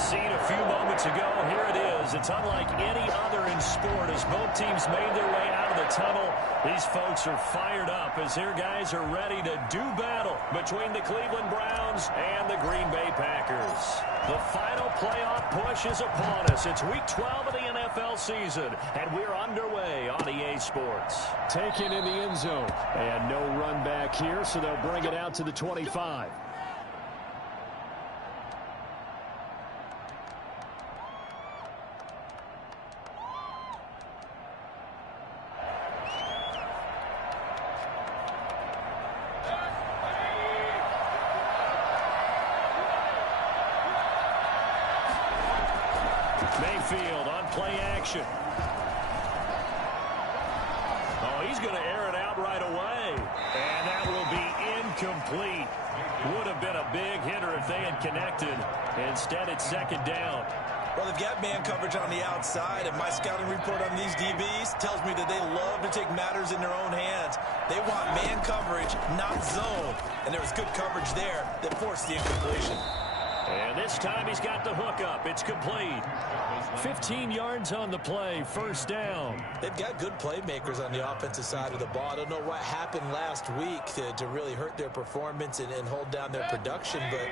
scene a few moments ago. Here it is. It's unlike any other in sport as both teams made their way out of the tunnel. These folks are fired up as their guys are ready to do battle between the Cleveland Browns and the Green Bay Packers. The final playoff push is upon us. It's Week 12 of the NFL season, and we're underway on EA Sports. Taken in the end zone, and no run back here, so they'll bring it out to the 25. Mayfield on play action. Oh, he's going to air it out right away. And that will be incomplete. Would have been a big hitter if they had connected. Instead, it's second down. Well, they've got man coverage on the outside, and my scouting report on these DBs tells me that they love to take matters in their own hands. They want man coverage, not zone. And there was good coverage there that forced the incompletion. And this time he's got the hook up. It's complete. 15 yards on the play, first down. They've got good playmakers on the offensive side of the ball. I don't know what happened last week to really hurt their performance and hold down their production, but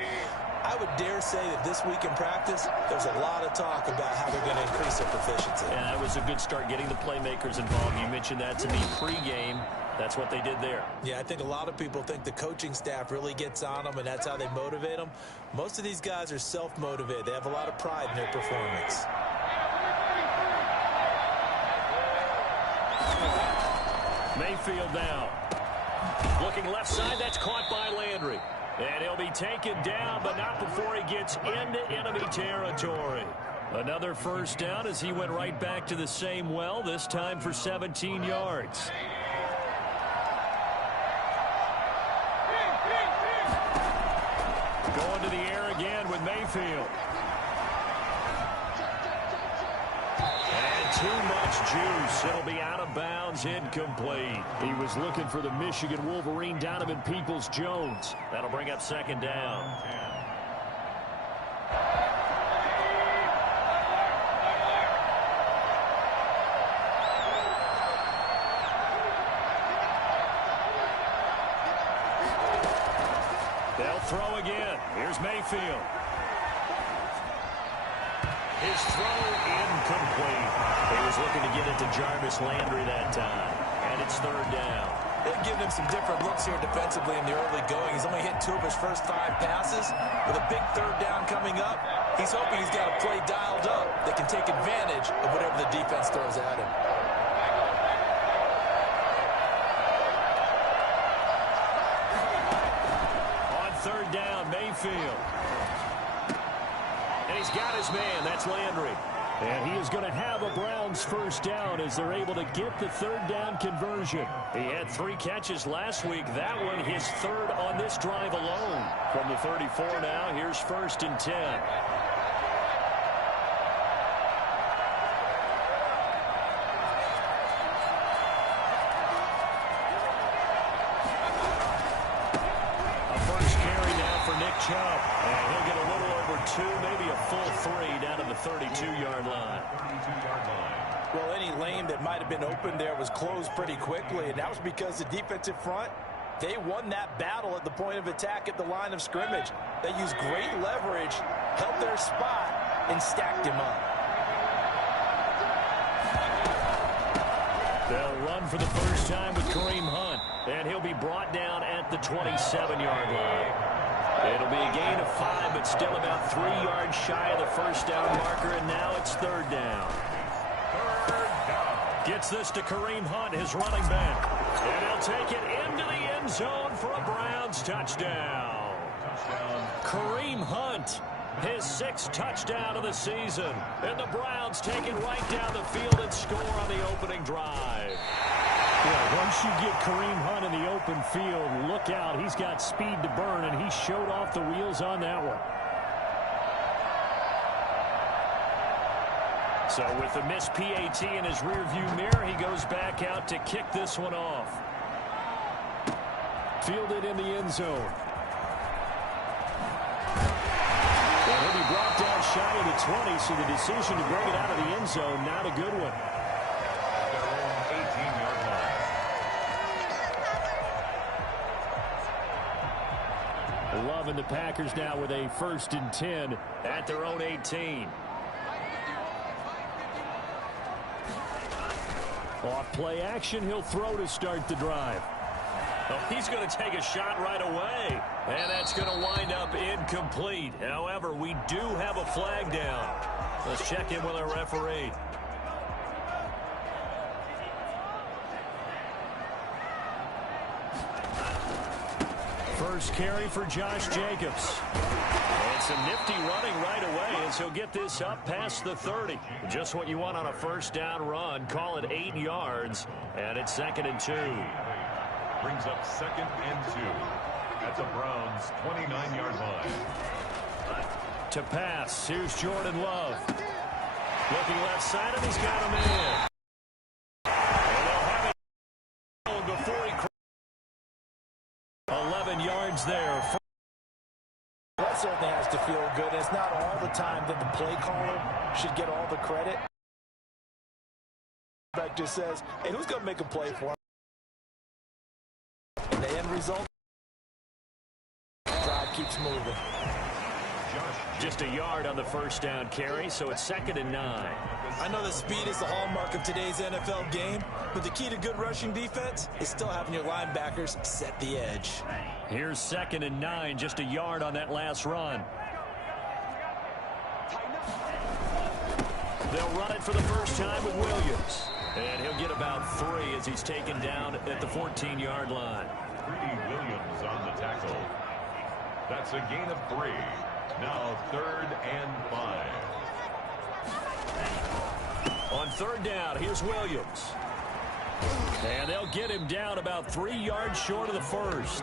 I would dare say that this week in practice, there's a lot of talk about how they're going to increase their proficiency. Yeah, that was a good start getting the playmakers involved. You mentioned that to me pregame. That's what they did there. Yeah, I think a lot of people think the coaching staff really gets on them, and that's how they motivate them. Most of these guys are self-motivated. They have a lot of pride in their performance. Mayfield now. Looking left side, that's caught by Landry. And he'll be taken down, but not before he gets into enemy territory. Another first down as he went right back to the same well, this time for 17 yards. Going to the air again with Mayfield. And too much juice. It'll be out of bounds, incomplete. He was looking for the Michigan Wolverine, Donovan Peoples-Jones. That'll bring up second down. They'll throw again. Here's Mayfield. His throw incomplete. He was looking to get it to Jarvis Landry that time. And it's third down. They've given him some different looks here defensively in the early going. He's only hit 2 of his first 5 passes. With a big third down coming up, he's hoping he's got a play dialed up that can take advantage of whatever the defense throws at him. On third down, Mayfield. And he's got his man. That's Landry. And he is going to have a Browns first down as they're able to get the third down conversion. He had 3 catches last week. That one his third on this drive alone. From the 34 now, here's first and 10. A first carry now for Nick Chubb. And he'll get a little over 2, maybe a full 3 down to the 32-yard line. Well, any lane that might have been open there was closed pretty quickly, and that was because the defensive front, they won that battle at the point of attack at the line of scrimmage. They used great leverage, held their spot, and stacked him up. They'll run for the first time with Kareem Hunt, and he'll be brought down at the 27-yard line. It'll be a gain of 5, but still about 3 yards shy of the first down marker, and now it's third down. Gets this to Kareem Hunt, his running back. And he'll take it into the end zone for a Browns touchdown. Kareem Hunt, his 6th touchdown of the season. And the Browns take it right down the field and score on the opening drive. Yeah, once you get Kareem Hunt in the open field, look out. He's got speed to burn, and he showed off the wheels on that one. So with the missed PAT in his rearview mirror, he goes back out to kick this one off. Fielded in the end zone. And he'll be brought down shy of the 20, so the decision to bring it out of the end zone, not a good one. Their own 18-yard line. Love and the Packers now with a 1st and 10 at their own 18. Off play action, he'll throw to start the drive. Oh, he's going to take a shot right away. And that's going to wind up incomplete. However, we do have a flag down. Let's check in with our referee. First carry for Josh Jacobs. And some nifty running right away as he'll get this up past the 30. Just what you want on a first down run. Call it 8 yards. And it's 2nd and 2. Brings up 2nd and 2 at the Browns' 29-yard line. To pass, here's Jordan Love. Looking left side, and he's got him in. And they'll have it before he 11 yards there. That certainly has to feel good. It's not all the time that the play caller should get all the credit. Back just says, hey, who's going to make a play for him? And the end result, drive keeps moving. just a yard on the first down carry, so it's 2nd and 9. I know that speed is the hallmark of today's NFL game, but the key to good rushing defense is still having your linebackers set the edge. Here's 2nd and 9, just a yard on that last run. They'll run it for the first time with Williams. And he'll get about 3 as he's taken down at the 14-yard line. Williams on the tackle. That's a gain of 3. Now 3rd and 5. On 3rd down, here's Williams. And they'll get him down about 3 yards short of the first.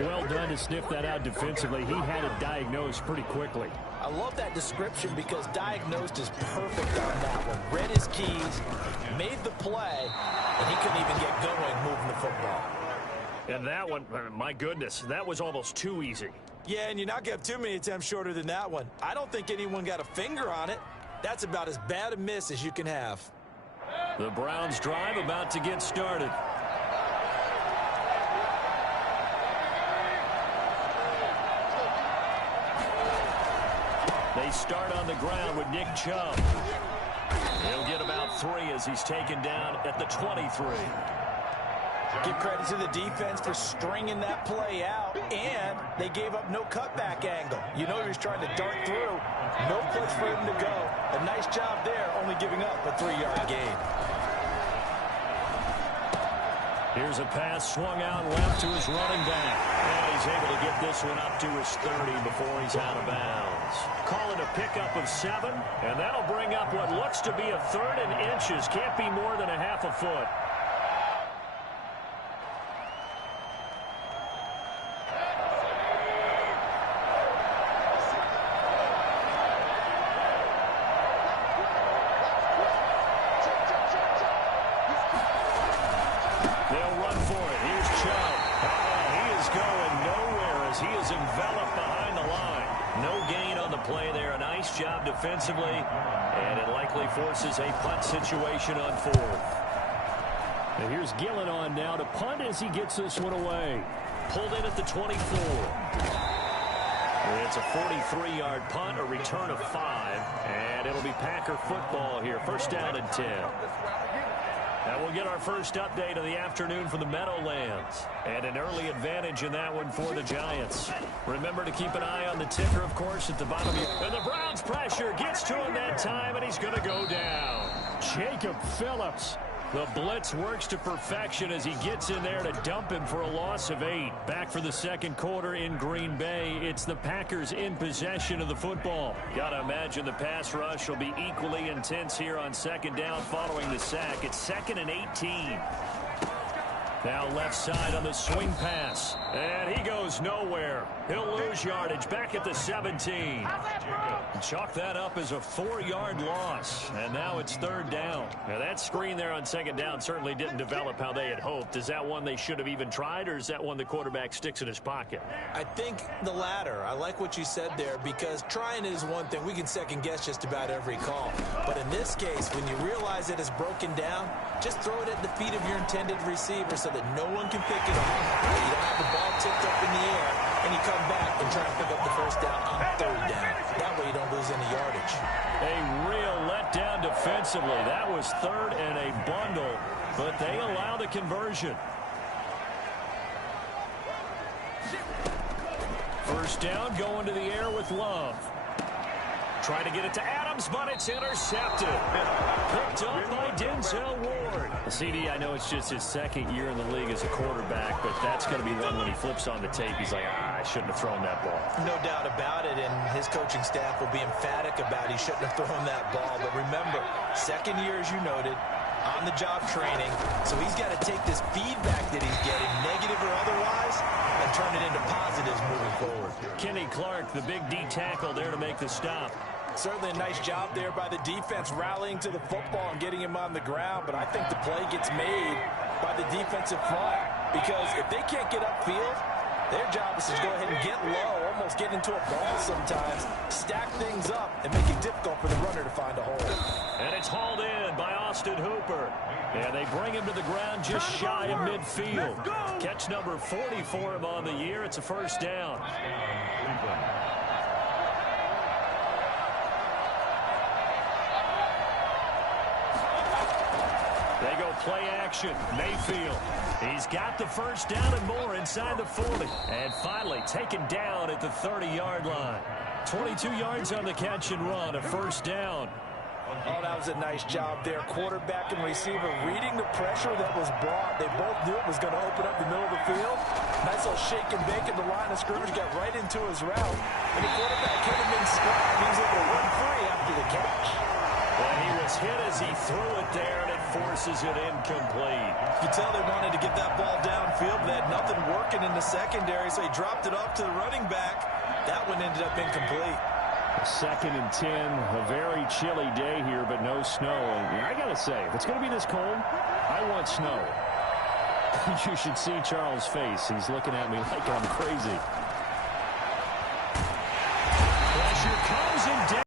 Well done to sniff that out defensively. He had it diagnosed pretty quickly. I love that description because diagnosed is perfect on that one. Read his keys, made the play, and he couldn't even get going moving the football. And that one, my goodness, that was almost too easy. Yeah, and you're not going to have too many attempts shorter than that one. I don't think anyone got a finger on it. That's about as bad a miss as you can have. The Browns drive about to get started. They start on the ground with Nick Chubb. He'll get about 3 as he's taken down at the 23. Give credit to the defense for stringing that play out, and they gave up no cutback angle. You know he was trying to dart through. No place for him to go. A nice job there, only giving up a 3-yard gain. Here's a pass swung out left to his running back. And he's able to get this one up to his 30 before he's out of bounds. Call it a pickup of 7, and that'll bring up what looks to be a 3rd and inches. Can't be more than a half a foot. Defensively, and it likely forces a punt situation on 4th. And here's Gillen on now to punt as he gets this one away. Pulled in at the 24. It's a 43-yard punt, a return of 5, and it'll be Packer football here. 1st down and 10. And we'll get our first update of the afternoon from the Meadowlands. And an early advantage in that one for the Giants. Remember to keep an eye on the ticker, of course, at the bottom. And the Browns pressure gets to him that time, and he's going to go down. Jacob Phillips. The blitz works to perfection as he gets in there to dump him for a loss of 8. Back for the 2nd quarter in Green Bay. It's the Packers in possession of the football. Got to imagine the pass rush will be equally intense here on 2nd down following the sack. It's 2nd and 18. Now left side on the swing pass. And he goes nowhere. He'll lose yardage back at the 17. Chalk that up as a 4-yard loss, and now it's 3rd down. Now that screen there on 2nd down certainly didn't develop how they had hoped. Is that one they should have even tried, or is that one the quarterback sticks in his pocket? I think the latter. I like what you said there, because trying is one thing. We can second guess just about every call. But in this case, when you realize it is broken down, just throw it at the feet of your intended receiver so that no one can pick it up. You don't have the ball tipped up in the air, and you come back and try to pick up the 1st down on 3rd down. That way you don't lose any yardage. A real letdown defensively. That was 3rd and a bundle, but they allow the conversion. 1st down, going to the air with Love. Trying to get it to Adams, but it's intercepted. Picked up by Denzel Ward. CD, I know it's just his 2nd year in the league as a quarterback, but that's going to be one when he flips on the tape. He's like, I shouldn't have thrown that ball. No doubt about it, and his coaching staff will be emphatic about he shouldn't have thrown that ball. But remember, 2nd year, as you noted, on-the-job training. So he's got to take this feedback that he's getting, negative or otherwise, and turn it into positives moving forward. Kenny Clark, the big D tackle there to make the stop. Certainly a nice job there by the defense rallying to the football and getting him on the ground, but I think the play gets made by the defensive front, because if they can't get upfield, their job is to go ahead and get low, almost get into a ball sometimes, stack things up, and make it difficult for the runner to find a hole. And it's hauled in by Austin Hooper. And they bring him to the ground just shy of midfield. Catch number 40 for him on the year. It's a 1st down. They go play action. Mayfield. He's got the 1st down and more inside the 40. And finally taken down at the 30-yard line. 22 yards on the catch and run. A 1st down. Oh, that was a nice job there. Quarterback and receiver reading the pressure that was brought. They both knew it was going to open up the middle of the field. Nice little shake and bake at the line of scrimmage. Got right into his route. And the quarterback hit him in stride. He was able to run free after the catch. Well, he was hit as he threw it there, and it forces it incomplete. You could tell they wanted to get that ball downfield, but they had nothing working in the secondary, so he dropped it off to the running back. That one ended up incomplete. 2nd and 10, a very chilly day here, but no snow. And I got to say, if it's going to be this cold, I want snow. You should see Charles' face. He's looking at me like I'm crazy. Pressure comes in down.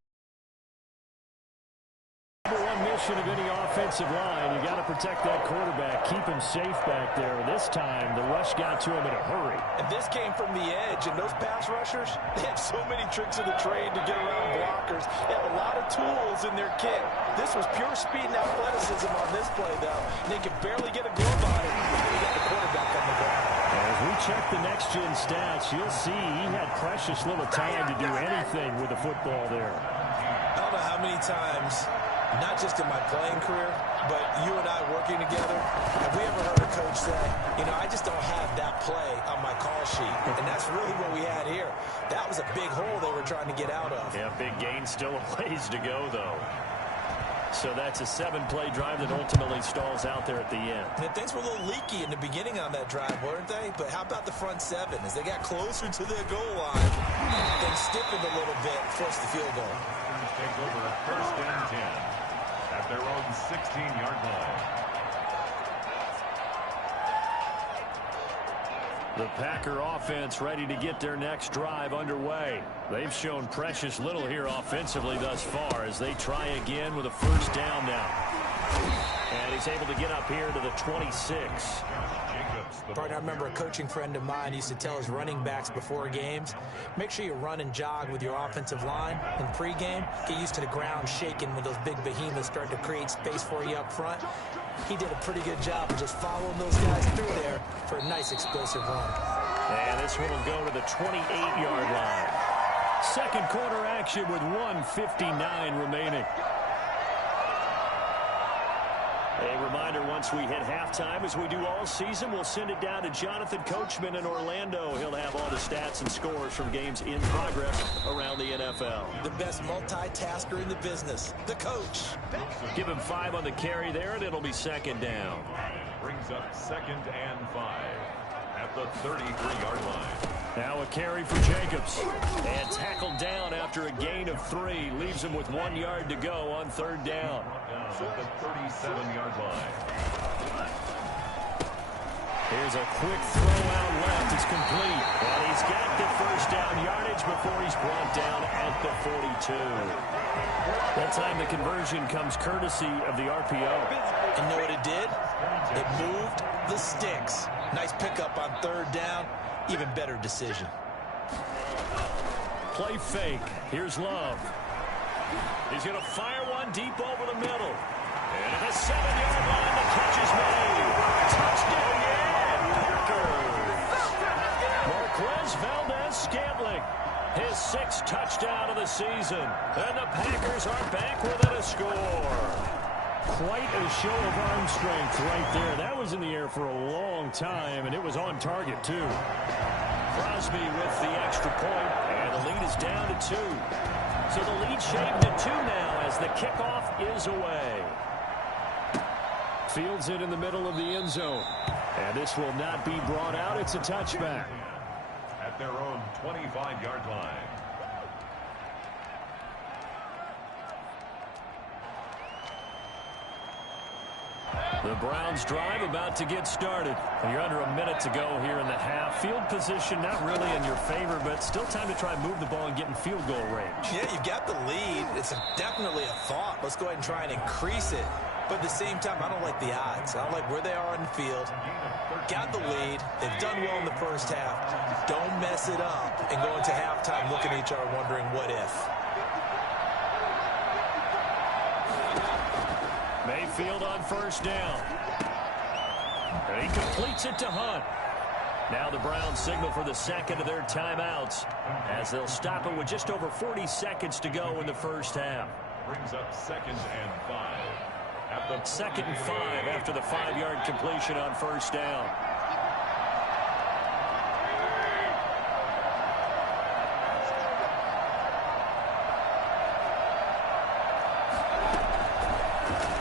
Number one mission of any offensive line, you got to protect that quarterback, keep him safe back there. This time, the rush got to him in a hurry. And this came from the edge, and those pass rushers, they have so many tricks of the trade to get around blockers. They have a lot of tools in their kit. This was pure speed and athleticism on this play, though. And they could barely get a glove on it. They got the quarterback on the ground. As we check the next-gen stats, you'll see he had precious little time to do anything with the football there. I don't know how many times, not just in my playing career, but you and I working together, have we ever heard a coach say, you know, I just don't have that play on my call sheet? And that's really what we had here. That was a big hole they were trying to get out of. Yeah, big gain, still a ways to go, though. So that's a 7-play drive that ultimately stalls out there at the end. And things were a little leaky in the beginning on that drive, weren't they? But how about the front 7? As they got closer to their goal line, things stiffened a little bit, forced the field goal. Take over 1st and 10 at their own 16-yard line. The Packer offense ready to get their next drive underway. They've shown precious little here offensively thus far as they try again with a 1st down now. And he's able to get up here to the 26. Partner, I remember a coaching friend of mine used to tell his running backs before games, make sure you run and jog with your offensive line in pregame. Get used to the ground shaking when those big behemoths start to create space for you up front. He did a pretty good job of just following those guys through there for a nice explosive run. And this one will go to the 28-yard line. 2nd quarter action with 1:59 remaining. A reminder, once we hit halftime, as we do all season, we'll send it down to Jonathan Coachman in Orlando. He'll have all the stats and scores from games in progress around the NFL. The best multitasker in the business, the coach. Give him 5 on the carry there, and it'll be 2nd down. Brings up 2nd and 5 at the 33-yard line. Now a carry for Jacobs. And tackled down after a gain of 3. Leaves him with 1 yard to go on 3rd down. At the 37-yard line. Here's a quick throw out left. It's complete. And he's got the 1st down yardage before he's brought down at the 42. That time the conversion comes courtesy of the RPO. And know what it did? It moved the sticks. Nice pickup on 3rd down. Even better decision. Play fake. Here's Love. He's going to fire one deep over the middle. And at the 7-yard line, the catch is made. Touchdown, Packers. Marquez Valdez-Scantling. His 6th touchdown of the season. And the Packers are back within a score. Quite a show of arm strength right there. That was in the air for a long time, and it was on target, too. Crosby with the extra point, and the lead is down to 2. So the lead shaved to 2 now as the kickoff is away. Fields it in the middle of the end zone. And this will not be brought out. It's a touchback. At their own 25-yard line. The Browns drive about to get started. You're under a minute to go here in the half. Field position not really in your favor, but still time to try and move the ball and get in field goal range. Yeah, you've got the lead. It's definitely a thought. Let's go ahead and try and increase it. But at the same time, I don't like the odds. I don't like where they are on the field. Got the lead. They've done well in the first half. Don't mess it up and go into halftime looking at each other wondering what if. Mayfield on 1st down. And he completes it to Hunt. Now the Browns signal for the 2nd of their timeouts as they'll stop it with just over 40 seconds to go in the first half. Brings up 2nd and 5. At the 2nd and 5 after the 5-yard completion on 1st down.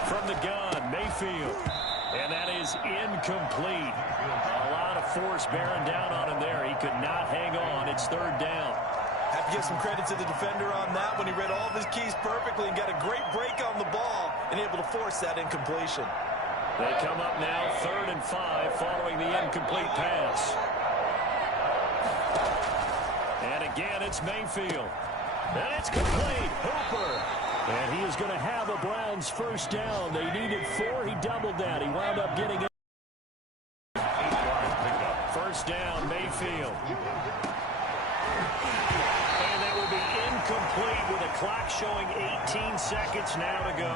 From the gun, Mayfield. And that is incomplete. A lot of force bearing down on him there. He could not hang on. It's 3rd down. Have to give some credit to the defender on that when he read all of his keys perfectly and got a great break on the ball and able to force that incompletion. They come up now 3rd and 5 following the incomplete pass. And again, it's Mayfield. And it's complete. Hooper. And he is going to have a Browns 1st down. They needed 4. He doubled that. He wound up getting it. 1st down, Mayfield. And that will be incomplete with a clock showing 18 seconds now to go.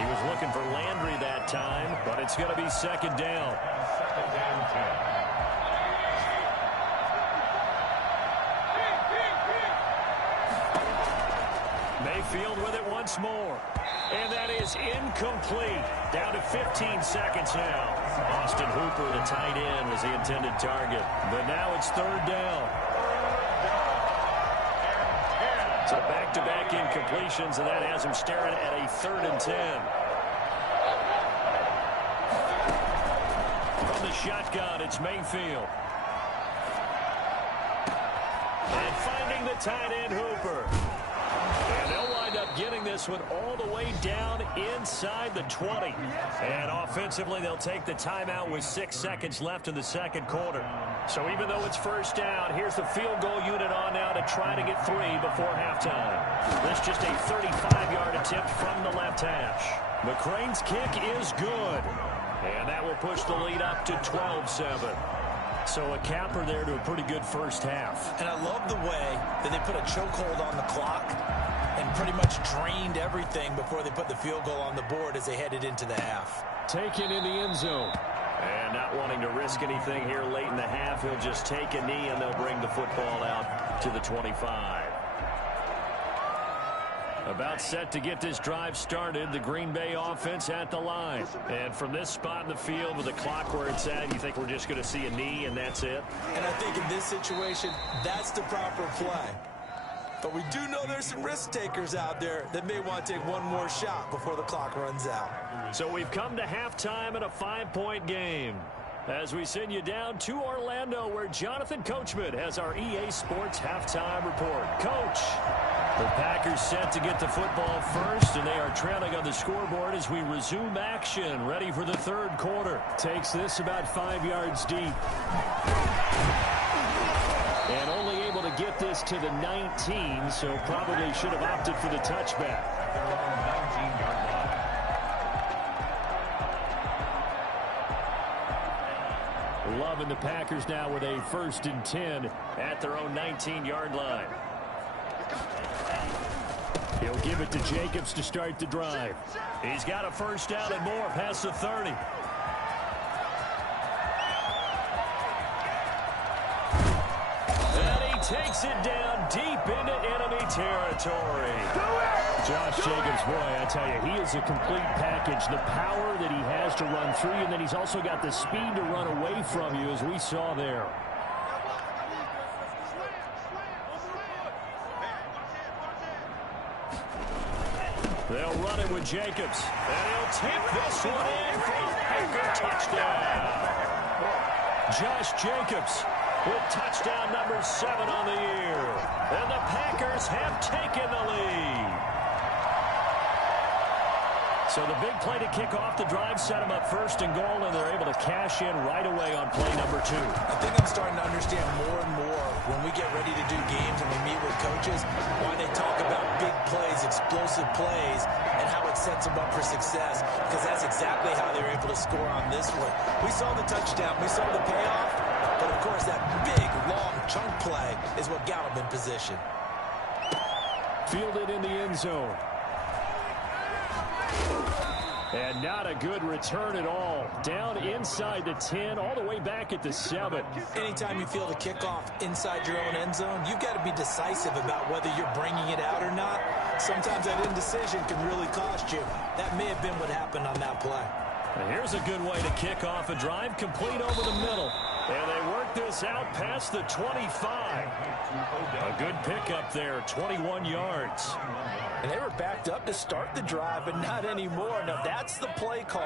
He was looking for Landry that time, but it's going to be 2nd down. 2nd and 10. Mayfield with it once more. And that is incomplete. Down to 15 seconds now. Austin Hooper, the tight end, was the intended target. But now it's 3rd down. So back-to-back incompletions, and that has him staring at a 3rd and 10. From the shotgun, it's Mayfield. And finding the tight end, Hooper. And they'll wind up getting this one all the way down inside the 20. And offensively, they'll take the timeout with 6 seconds left in the 2nd quarter. So even though it's 1st down, here's the field goal unit on now to try to get 3 before halftime. This just a 35-yard attempt from the left hash. McCrane's kick is good. And that will push the lead up to 12-7. So a capper there to a pretty good first half. And I love the way that they put a chokehold on the clock and pretty much drained everything before they put the field goal on the board as they headed into the half. Taken in the end zone. And not wanting to risk anything here late in the half, he'll just take a knee and they'll bring the football out to the 25. About set to get this drive started, the Green Bay offense at the line. And from this spot in the field with the clock where it's at, you think we're just going to see a knee and that's it? And I think in this situation, that's the proper play. But we do know there's some risk takers out there that may want to take one more shot before the clock runs out. So we've come to halftime in a 5-point game. as we send you down to Orlando, where Jonathan Coachman has our EA Sports halftime report. Coach, the Packers set to get the football first, and they are trailing on the scoreboard as we resume action, ready for the third quarter. Takes this about 5 yards deep. And only able to get this to the 19, so probably should have opted for the touchback. Loving the Packers now with a 1st and 10 at their own 19-yard line. He'll give it to Jacobs to start the drive. He's got a first down and more past the 30. And he takes it down deep into enemy territory. Josh Jacobs, boy, I tell you, he is a complete package. The power that he has to run through you, and then he's also got the speed to run away from you, as we saw there. They'll run it with Jacobs, and he'll take this one in for a Packer touchdown. Josh Jacobs with touchdown number 7 on the year. And the Packers have taken the lead. So the big play to kick off the drive set them up 1st and goal, and they're able to cash in right away on play number 2. I think I'm starting to understand more and more when we get ready to do games and we meet with coaches why they talk about big plays, explosive plays, and how it sets them up for success, because that's exactly how they were able to score on this one. We saw the touchdown. We saw the payoff. But, of course, that big, long chunk play is what got him in position. Fielded in the end zone. And not a good return at all. Down inside the 10, all the way back at the 7. Anytime you feel the kickoff inside your own end zone, you've got to be decisive about whether you're bringing it out or not. Sometimes that indecision can really cost you. That may have been what happened on that play. And here's a good way to kick off a drive, complete over the middle. And they work this out past the 25. A good pickup there, 21 yards. And they were backed up to start the drive, but not anymore. Now, that's the play call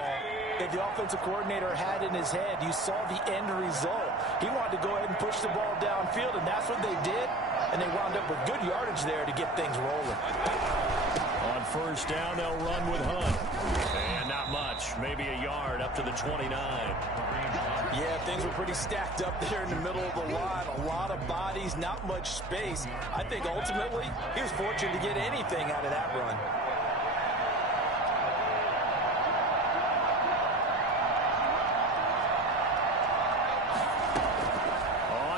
that the offensive coordinator had in his head. You saw the end result. He wanted to go ahead and push the ball downfield, and that's what they did. And they wound up with good yardage there to get things rolling. On 1st down, they'll run with Hunt. And not much, maybe a yard up to the 29. Yeah, things were pretty stacked up there in the middle of the line. A lot of bodies, not much space. I think ultimately he was fortunate to get anything out of that run.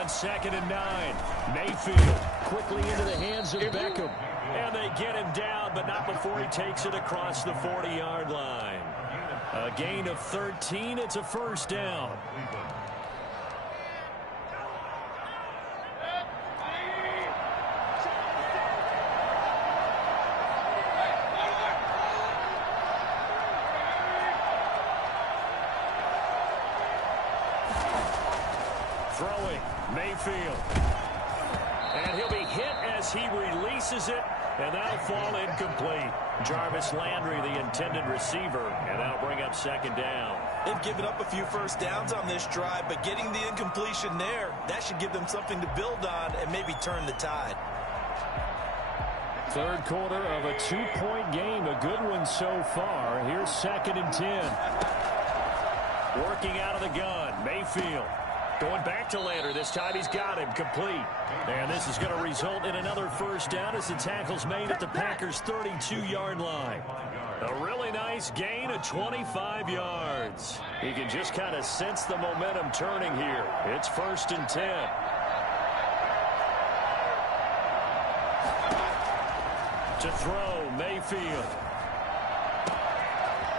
On 2nd and 9, Mayfield quickly into the hands of Beckham. And they get him down, but not before he takes it across the 40-yard line. A gain of 13. It's a 1st down. Throwing, Mayfield. And he'll be hit as he releases it. And that'll fall incomplete. Jarvis Landry, the intended receiver, and that'll bring up 2nd down. They've given up a few first downs on this drive, but getting the incompletion there, that should give them something to build on and maybe turn the tide. 3rd quarter of a 2-point game, a good one so far. Here's 2nd and 10. Working out of the gun, Mayfield. Going back to Landry. This time he's got him complete. And this is going to result in another 1st down as the tackle's made at the Packers' 32-yard line. A really nice gain of 25 yards. You can just kind of sense the momentum turning here. It's 1st and 10. To throw, Mayfield.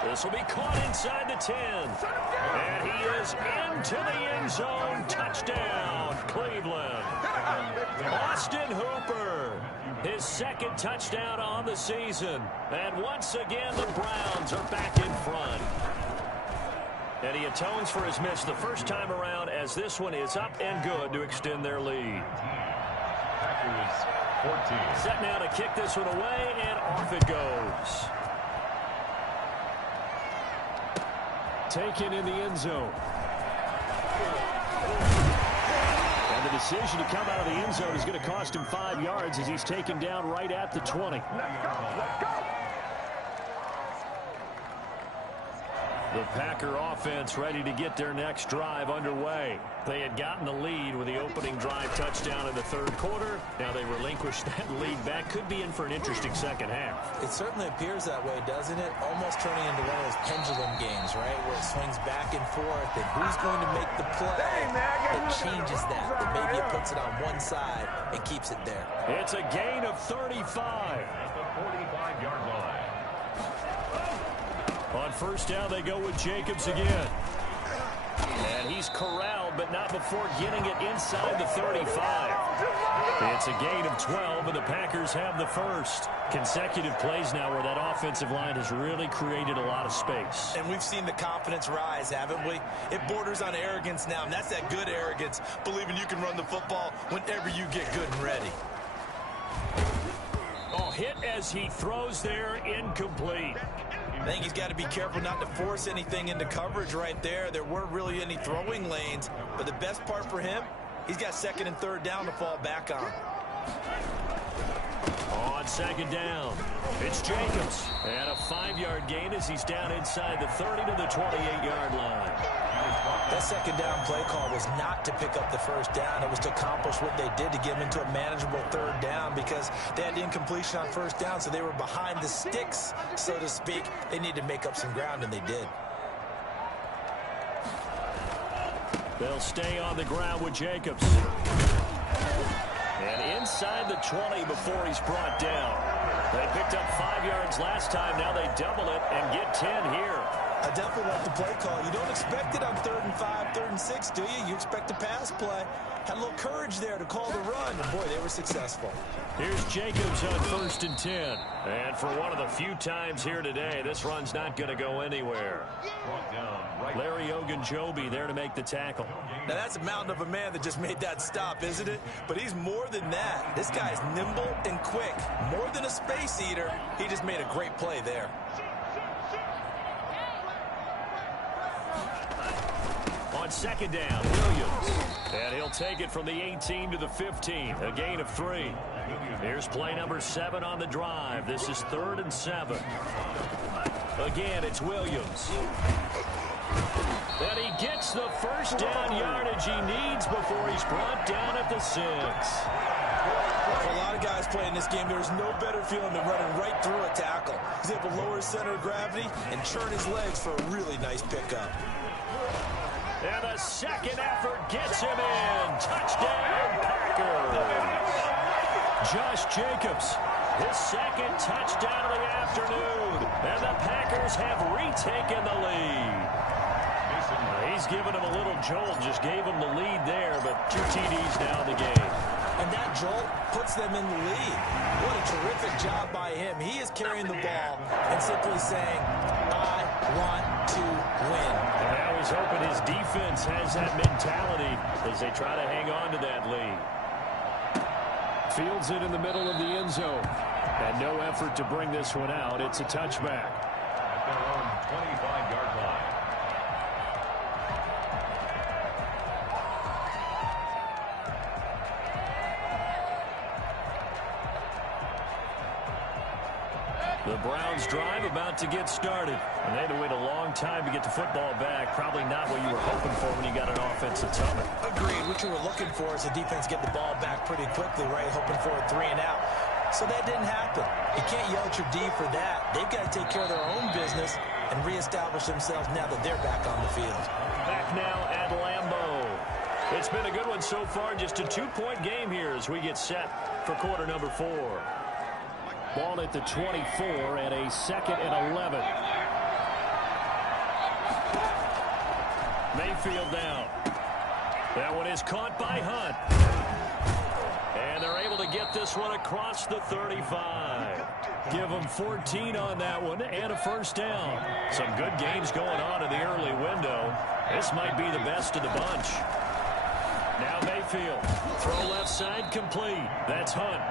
This will be caught inside the 10. And he is into the end zone. Touchdown, Cleveland. Austin Hooper, his 2nd touchdown on the season. And once again, the Browns are back in front. And he atones for his miss the first time around, as this one is up and good to extend their lead. Set now to kick this one away, and off it goes. Taken in the end zone. And the decision to come out of the end zone is going to cost him 5 yards as he's taken down right at the 20. The Packer offense ready to get their next drive underway. They had gotten the lead with the opening drive touchdown in the third quarter. Now they relinquished that lead back. Could be in for an interesting second half. It certainly appears that way, doesn't it? Almost turning into one of those pendulum games, right, where it swings back and forth, and who's going to make the play that changes that maybe it puts it on one side and keeps it there. It's a gain of 35. At the 45-yard line. On first down, they go with Jacobs again. And he's corralled, but not before getting it inside the 35. It's a gain of 12, and the Packers have the first. Consecutive plays now where that offensive line has really created a lot of space. And we've seen the confidence rise, haven't we? It borders on arrogance now, and that's that good arrogance, believing you can run the football whenever you get good and ready. Oh, hit as he throws there, incomplete. I think he's got to be careful not to force anything into coverage right there. There weren't really any throwing lanes, but the best part for him, he's got second and third down to fall back on. On second down, it's Jacobs. And a 5-yard gain as he's down inside the 30 to the 28-yard line. That second down play call was not to pick up the first down. It was to accomplish what they did to get them into a manageable third down because they had incompletion on first down, so they were behind the sticks, so to speak. They needed to make up some ground, and they did. They'll stay on the ground with Jacobs. And inside the 20 before he's brought down. They picked up 5 yards last time. Now they double it and get 10 here. I definitely like the play call. You don't expect it on 3rd and 5, 3rd and 6, do you? You expect a pass play. Had a little courage there to call the run, and boy, they were successful. Here's Jacobs on 1st and 10. And for one of the few times here today, this run's not going to go anywhere. Larry Ogunjobi there to make the tackle. Now, that's a mountain of a man that just made that stop, isn't it? But he's more than that. This guy's nimble and quick. More than a space eater, he just made a great play there. On second down, Williams. And he'll take it from the 18 to the 15. A gain of 3. Here's play number 7 on the drive. This is 3rd and 7. Again, it's Williams. And he gets the first down yardage he needs before he's brought down at the 6. For a lot of guys playing this game, there's no better feeling than running right through a tackle. He's able to lower his center of gravity and churn his legs for a really nice pickup. And the second effort gets him in. Touchdown, Packers. Josh Jacobs, his second touchdown of the afternoon. And the Packers have retaken the lead. He's given him a little jolt, just gave him the lead there, but 2 TDs now in the game. And that jolt puts them in the lead. What a terrific job by him. He is carrying the ball and simply saying, I want to win. And now he's hoping his defense has that mentality as they try to hang on to that lead. Fields it in the middle of the end zone. And no effort to bring this one out. It's a touchback. At their own 25-yard line. The Browns drive about to get started. And they had to wait a long time to get the football back. Probably not what you were hoping for when you got an offensive tunnel. Agreed. What you were looking for is the defense get the ball back pretty quickly, right? Hoping for a 3 and out. So that didn't happen. You can't yell at your D for that. They've got to take care of their own business and reestablish themselves now that they're back on the field. Back now at Lambeau. It's been a good one so far. Just a 2-point game here as we get set for quarter number 4. Ball at the 24 and a 2nd and 11. Mayfield down. That one is caught by Hunt. And they're able to get this one across the 35. Give them 14 on that one and a first down. Some good games going on in the early window. This might be the best of the bunch. Now Mayfield. Throw left side complete. That's Hunt.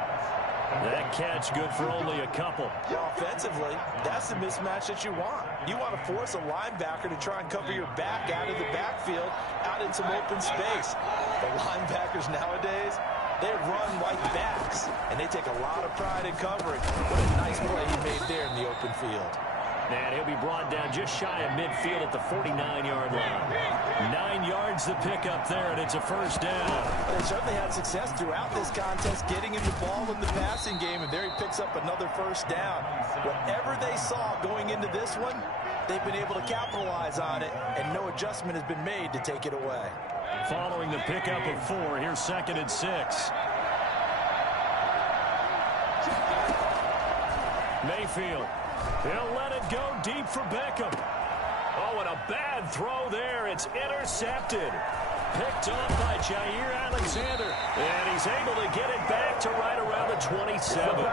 That catch good for only a couple. Offensively, that's the mismatch that you want. You want to force a linebacker to try and cover your back out of the backfield, out in some open space. The linebackers nowadays, they run like backs, and they take a lot of pride in covering. What a nice play he made there in the open field. And he'll be brought down just shy of midfield at the 49-yard line. 9 yards to pick up there, and it's a first down. They certainly had success throughout this contest getting him the ball in the passing game, and there he picks up another first down. Whatever they saw going into this one, they've been able to capitalize on it, and no adjustment has been made to take it away. Following the pickup of 4, here's 2nd and 6. Mayfield. He'll let it go deep for Beckham. Oh, and a bad throw there. It's intercepted. Picked off by Jair Alexander. And he's able to get it back to right around the 27.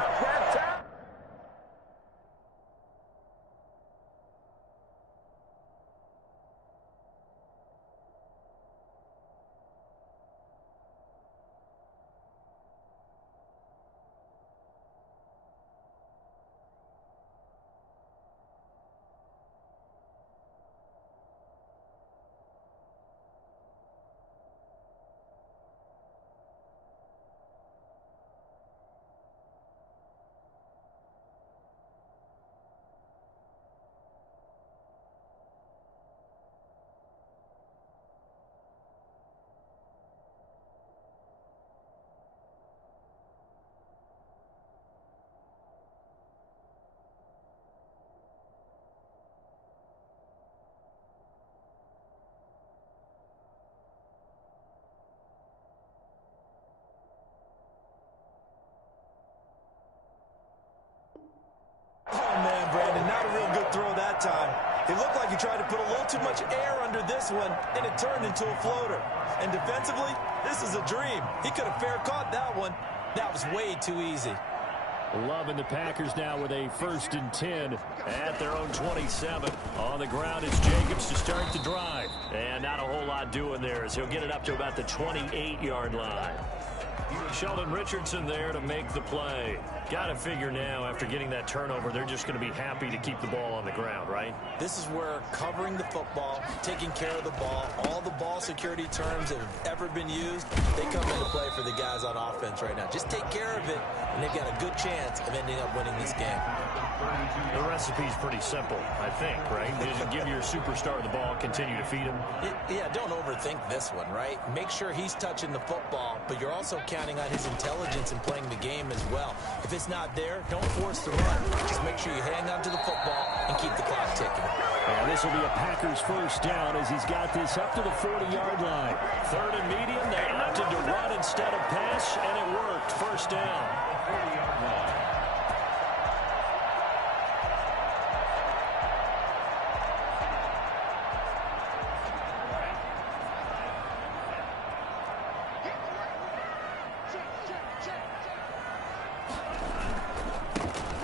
Time. It looked like he tried to put a little too much air under this one, and it turned into a floater. And defensively, this is a dream. He could have fair caught that one. That was way too easy. Loving the Packers now with a 1st and 10 at their own 27. On the ground is Jacobs to start the drive. And not a whole lot doing there as he'll get it up to about the 28-yard line. Sheldon Richardson there to make the play. Got to figure now, after getting that turnover, they're just going to be happy to keep the ball on the ground, right? This is where covering the football, taking care of the ball, all the ball security terms that have ever been used, they come into play for the guys on offense right now. Just take care of it, and they've got a good chance of ending up winning this game. The recipe's pretty simple, I think, right? Just give your superstar the ball, continue to feed him. Yeah, don't overthink this one, right? Make sure he's touching the football, but you're also counting on his intelligence in playing the game as well. If it's not there, don't force the run. Just make sure you hang on to the football and keep the clock ticking. And this will be a Packers first down as he's got this up to the 40-yard line. 3rd and medium, they opted to run instead of pass, and it worked. First down. 40-yard line.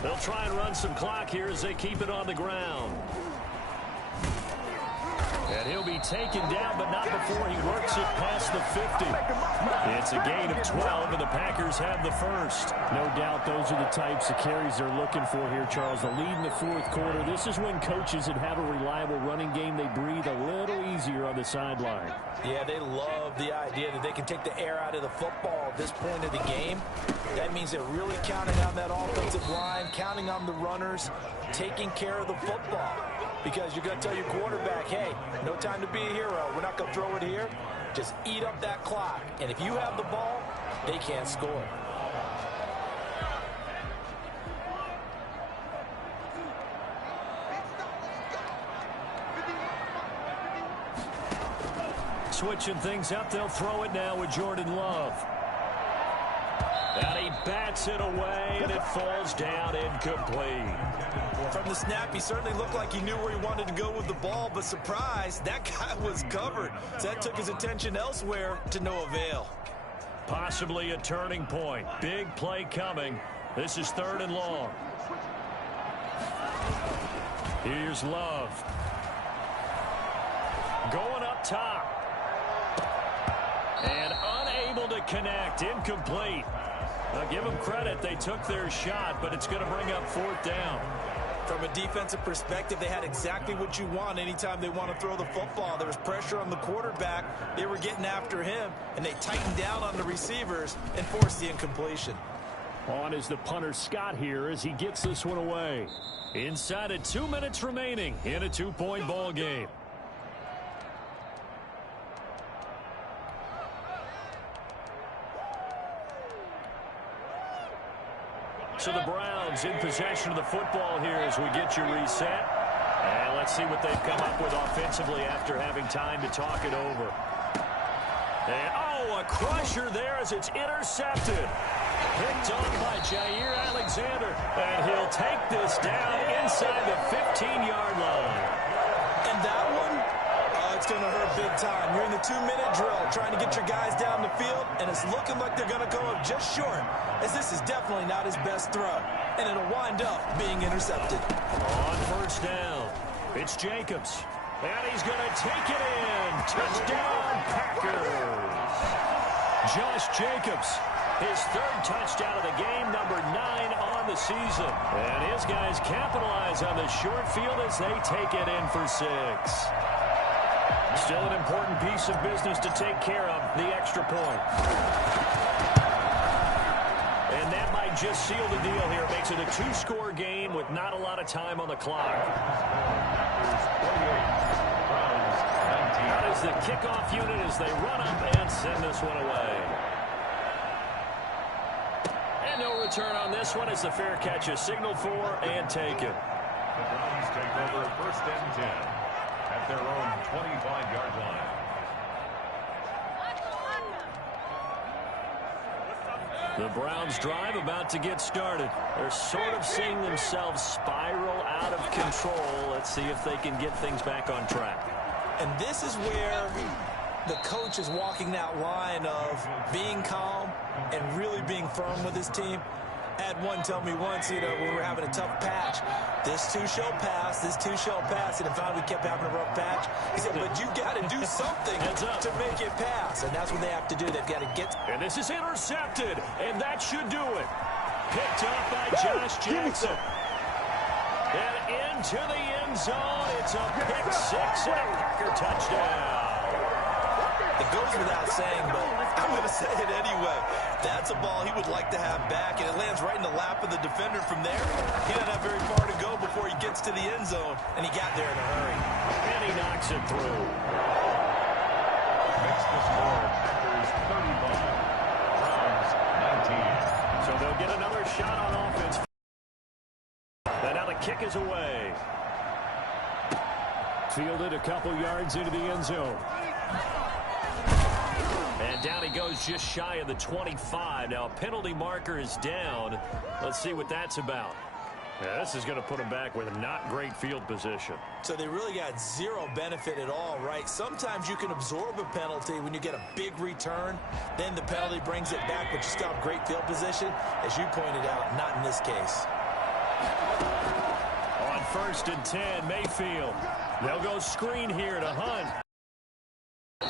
They'll try and run some clock here as they keep it on the ground. And he'll be taken down, but not before he works it past the 50. It's a gain of 12, and the Packers have the first. No doubt those are the types of carries they're looking for here, Charles. The lead in the 4th quarter. This is when coaches that have a reliable running game, they breathe a little easier on the sideline. Yeah, they love the idea that they can take the air out of the football at this point of the game. That means they're really counting on that offensive line, counting on the runners, taking care of the football. Because you're going to tell your quarterback, hey, no time to be a hero. We're not going to throw it here. Just eat up that clock. And if you have the ball, they can't score. Switching things up, they'll throw it now with Jordan Love. And he bats it away, and it falls down incomplete. From the snap, he certainly looked like he knew where he wanted to go with the ball, but surprise, that guy was covered. So that took his attention elsewhere to no avail. Possibly a turning point. Big play coming. This is 3rd and long. Here's Love. Going up top. And unable to connect. Incomplete. I'll give them credit. They took their shot, but it's going to bring up 4th down. From a defensive perspective, they had exactly what you want anytime they want to throw the football. There was pressure on the quarterback. They were getting after him, and they tightened down on the receivers and forced the incompletion. On is the punter Scott here as he gets this one away. Inside of 2 minutes remaining in a 2-point ball game. So the Browns in possession of the football here as we get you reset. And let's see what they've come up with offensively after having time to talk it over. And, oh, a crusher there as it's intercepted. Picked on by Jair Alexander. And he'll take this down inside the 15-yard line. And that one, it's going to hurt big time. You're in the 2-minute drill trying to get your guys down the field, and it's looking like they're going to come up just short, as this is definitely not his best throw. And it'll wind up being intercepted. On 1st down, it's Jacobs. And he's going to take it in. Touchdown, Packers. Josh Jacobs, his 3rd touchdown of the game, number 9 on the season. And his guys capitalize on the short field as they take it in for 6. Still an important piece of business to take care of, the extra point. And that might just seal the deal here. Makes it a 2-score game with not a lot of time on the clock. That is the kickoff unit as they run up and send this one away. And no return on this one as the fair catch is signaled for and taken. The Browns take over 1st and 10 at their own 25-yard line. The Browns drive about to get started. They're sort of seeing themselves spiral out of control. Let's see if they can get things back on track. And this is where the coach is walking that line of being calm and really being firm with his team. I had one tell me once, when we were having a tough patch, this too shall pass, this too shall pass, and finally we kept having a rough patch. He said, but you got to do something to make it pass, and that's what they have to do. They've got to get. And this is intercepted, and that should do it. Picked up by Josh Jackson. And into the end zone, it's a pick 6 and a Packer touchdown. It goes without saying, but I'm going to say it anyway. That's a ball he would like to have back, and it lands right in the lap of the defender from there. He doesn't have very far to go before he gets to the end zone, and he got there in a hurry. And he knocks it through. Makes the score Packers 35, Browns 19. So they'll get another shot on offense. And now the kick is away. Fielded a couple yards into the end zone. And down he goes just shy of the 25. Now a penalty marker is down. Let's see what that's about. Yeah, this is going to put him back with a not great field position. So they really got zero benefit at all, right? Sometimes you can absorb a penalty when you get a big return. Then the penalty brings it back, but you still have great field position. As you pointed out, not in this case. On 1st and 10, Mayfield. They'll go screen here to Hunt.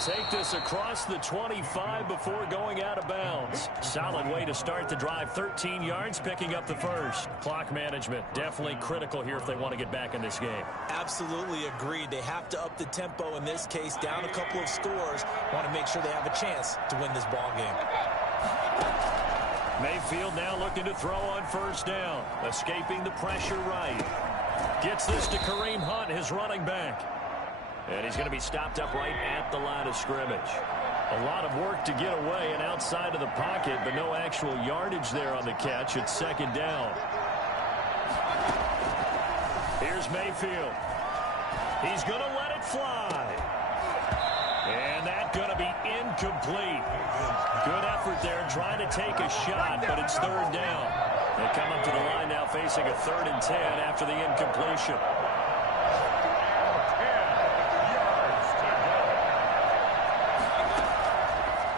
Take this across the 25 before going out of bounds. Solid way to start the drive. 13 yards, picking up the 1st. Clock management, definitely critical here if they want to get back in this game. Absolutely agreed. They have to up the tempo in this case, down a couple of scores. Want to make sure they have a chance to win this ball game. Mayfield now looking to throw on 1st down. Escaping the pressure right. Gets this to Kareem Hunt, his running back. And he's going to be stopped up right at the line of scrimmage. A lot of work to get away and outside of the pocket, but no actual yardage there on the catch. It's 2nd down. Here's Mayfield. He's going to let it fly. And that's going to be incomplete. Good effort there trying to take a shot, but it's 3rd down. They come up to the line now facing a 3rd and 10 after the incompletion.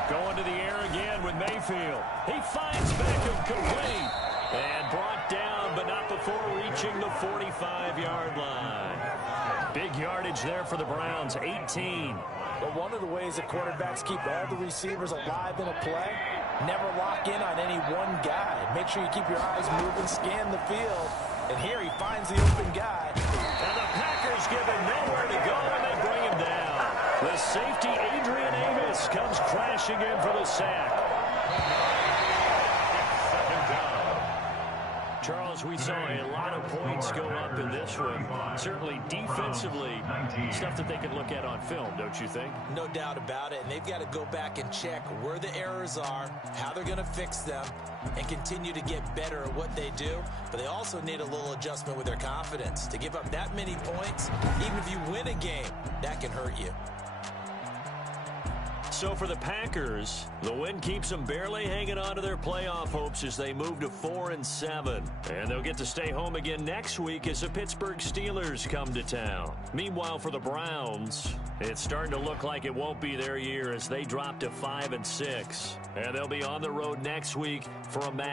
Going to the air again with Mayfield. He finds Beckham complete. And brought down, but not before reaching the 45-yard line. Big yardage there for the Browns, 18. But one of the ways that quarterbacks keep all the receivers alive in a play Never lock in on any one guy. Make sure you keep your eyes moving, scan the field. And here he finds the open guy. And the Packers give him nowhere to go, and they bring him down. The safety, Adrian Amos, comes crashing in for the sack. Charles, we saw a lot of points go up in this one. Certainly defensively, stuff that they can look at on film, don't you think? No doubt about it. And they've got to go back and check where the errors are, how they're going to fix them, and continue to get better at what they do. But they also need a little adjustment with their confidence. To give up that many points, even if you win a game, that can hurt you. So for the Packers, the win keeps them barely hanging on to their playoff hopes as they move to 4-7. And they'll get to stay home again next week as the Pittsburgh Steelers come to town. Meanwhile, for the Browns, it's starting to look like it won't be their year as they drop to 5-6. And they'll be on the road next week for a match